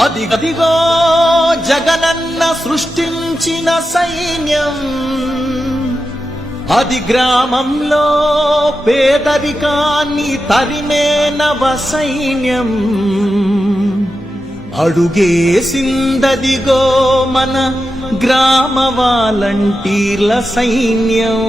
అదిగదిగో జగనన్న సృష్టించిన సైన్యం, అది గ్రామంలో పేదరికాన్ని తరిమే నవ సైన్యం. అడుగేసిందదిగో మన గ్రామ వాలంటీర్ల సైన్యం.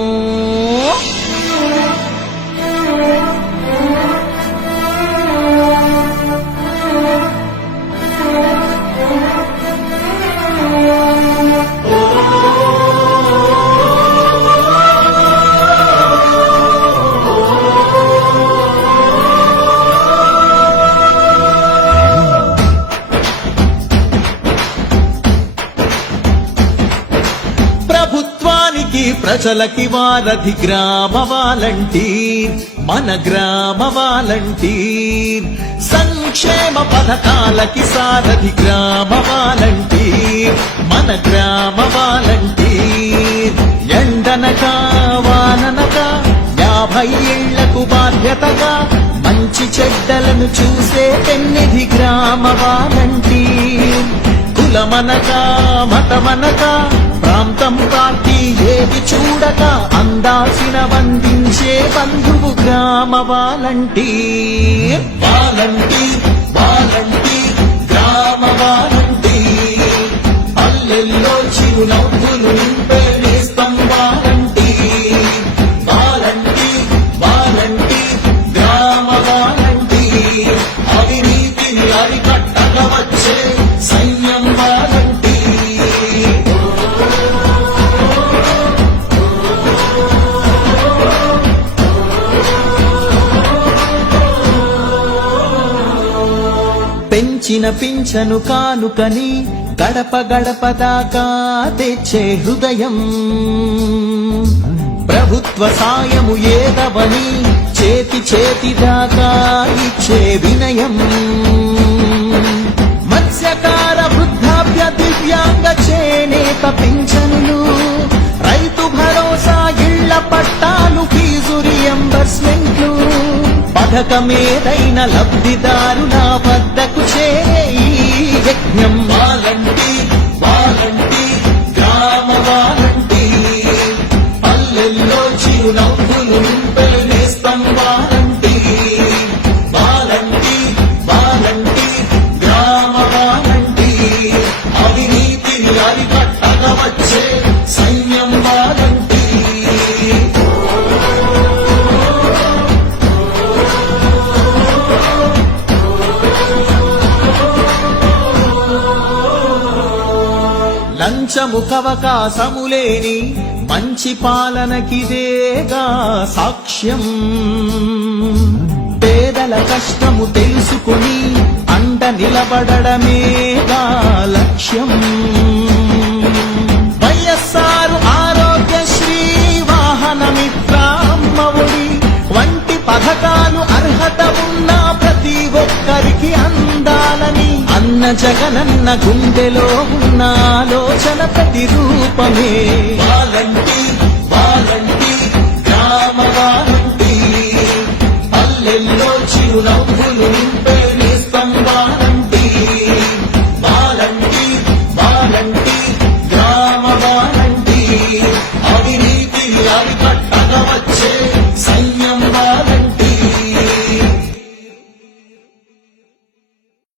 ప్రభుత్వానికి ప్రజలకి వారధి గ్రామ వాలంటీర్, మన గ్రామ వాలంటీర్. సంక్షేమ పథకాలకి సారథి గ్రామ వాలంటీర్, మన గ్రామ వాలంటీర్. ఎండనక వాననక 50 ఏళ్లకు బాధ్యతగా మంచి చెడ్డలను చూసే పెన్నిధి గ్రామ వాలంటీర్. కులమనక మతమనక ప్రాంతం పార్టీ ఏది చూడక అందాల్సిన వందించే బంధువు గ్రామ వాలంటీర్. వాలంటీర్ వాలంటీర్ గ్రామ వాలంటీర్, పల్లెల్లో చిరునవ్వులు నింపే నేస్తం వాలంటీర్. వాలంటీర్ వాలంటీర్ గ్రామ వాలంటీర్, అవినీతిని అరికట్టగా వచ్చే సైన్యం వాలంటీర్. పెంచిన పింఛను కానుకని గడప గడప దాకా తెచ్చే హృదయం. ప్రభుత్వ సాయము ఏదవని చేతి చేతి దాకా ఇచ్చే వినయం. మత్స్యకార వృద్ధాప్య దివ్యాంగ చేనేత పింఛనులు, రైతు భరోసా ఇళ్ల పట్టాలు, ఫీజు రియంబర్స్మెంట్లు. పథకమేదైన లబ్ధిదారుల వద్దకు చేరే ఈ యజ్ఞం. వాలంటీర్ వాలంటీర్ గ్రామ వాలంటీర్, పల్లెల్లో చిరునవ్వులు నింపే నేస్తం వాలంటీర్. వాలంటీర్ వాలంటీర్ గ్రామ వాలంటీర్, అవినీతిని అరికట్టగా వచ్చే సైన్యం వాలంటీర్. లంచముఖవకాశములేని మంచి పాలనకిదేగా సాక్ష్యం. పేదల కష్టము తెలుసుకుని అండ నిలబడమేగా లక్ష్యం. వైఎస్ఆర్ ఆరోగ్యశ్రీ, వాహనమిత్ర, అమ్మఒడి వంటి పథకాలు అర్హత ఉన్న ప్రతి ఒక్కరికి అందాలని అన్న జగనన్న గుండెలో ఉన్న ఆలోచన ప్రతిరూపమే. వాలంటీర్ వాలంటీర్ గ్రామ వాలంటీర్, పల్లెల్లో చిరునవ్వులు నింపే